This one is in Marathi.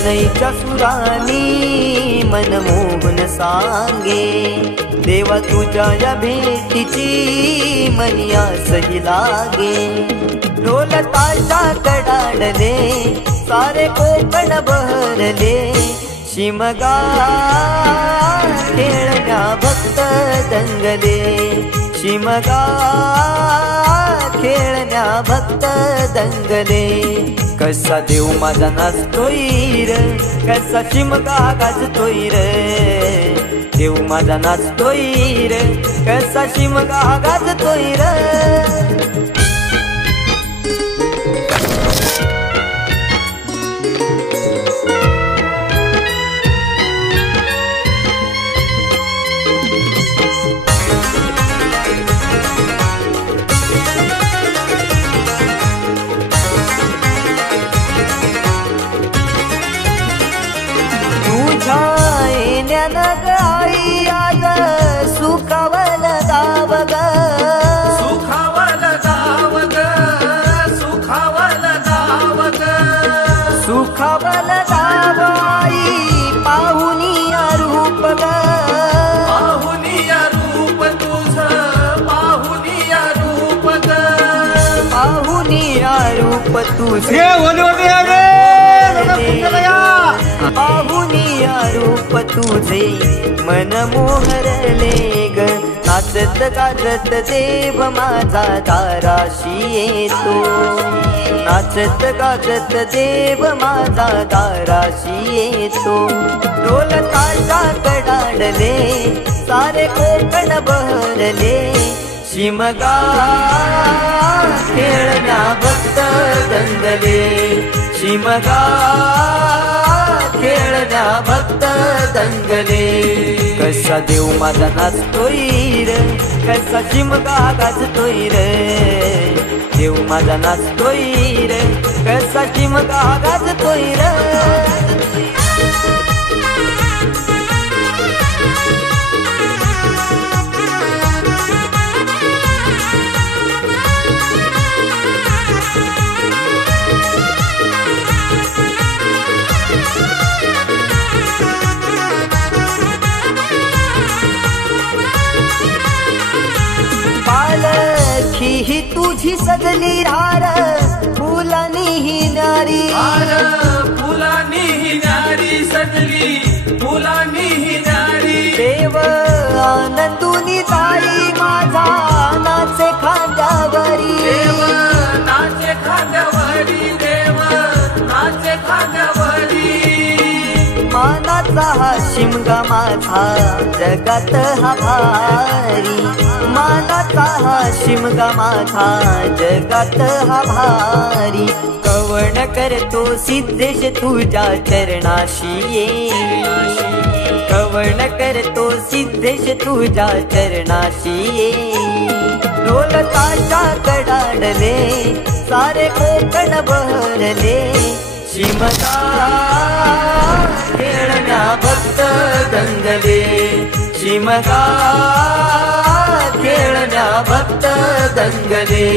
शनईच्या सुरानी मनमोहन सांगे, देवा तुझ्या या भेटीची मनी आसही लागे। ढोल ताशा कडाडले सारे कोकण बहरले, शिमगा खेळण्या भक्त दंगले, शिमगा खेळण्या भक्त दंगले। कसा देव माझा नाचतोय र, कसा शिमगा गाजतोय र, देव माझा नाचतोय र, कसा शिमगा गाजतोय र। आई आज सुखावल गाव ग, सुखावल गाव ग, सुखावल गाव ग, सुखावल गाव आई पाहुनिया रूप ग, पाहुनिया रूप तुझ, पाहुनिया रूप ग, पाहुनिया रूप तुझे, पाहुनिया रूप तुझे मन मोहरले ग। नाचत गाजत देव माझा दाराशी येतो, नाचत गाजत देव माझा दाराशी येतो। ढोल ताशा कडाडले सारे कोकण बहरले, शिमगा खेळण्या भक्त दंगले, शिमगा खेळण्या भक्त दंगले। कसा देव माझा नाचतोय र, कसा शिमगा गाजतोय र, देव माझा नाचतोय र, कसा शिमगा गाजतोय र। पालखी ही तुझी सजली रार, फुलानी ही नारी, फुलानी ही नारी सजली, फुलानी ही नारी। देव आनंदुनी जाई माझा नाचे खांद्यावरी, देव नाचे खांद्यावरी, देव नाचे खांद्यावरी। मानाचा हा शिमगा माझा जगात हा भारी, मानाचा हा शिमगा माझा जगात हा भारी। कवण करतो सिद्धेश तुझ्या चरणाशी ये, कवण करतो सिद्धेश तुझ्या चरणाशी ये। ढोल ताशा कडाडले सारे कोकण बहरले, शिमगा खेळण्या भक्त दंगले, शिमगा खेळण्या भक्त दंगले।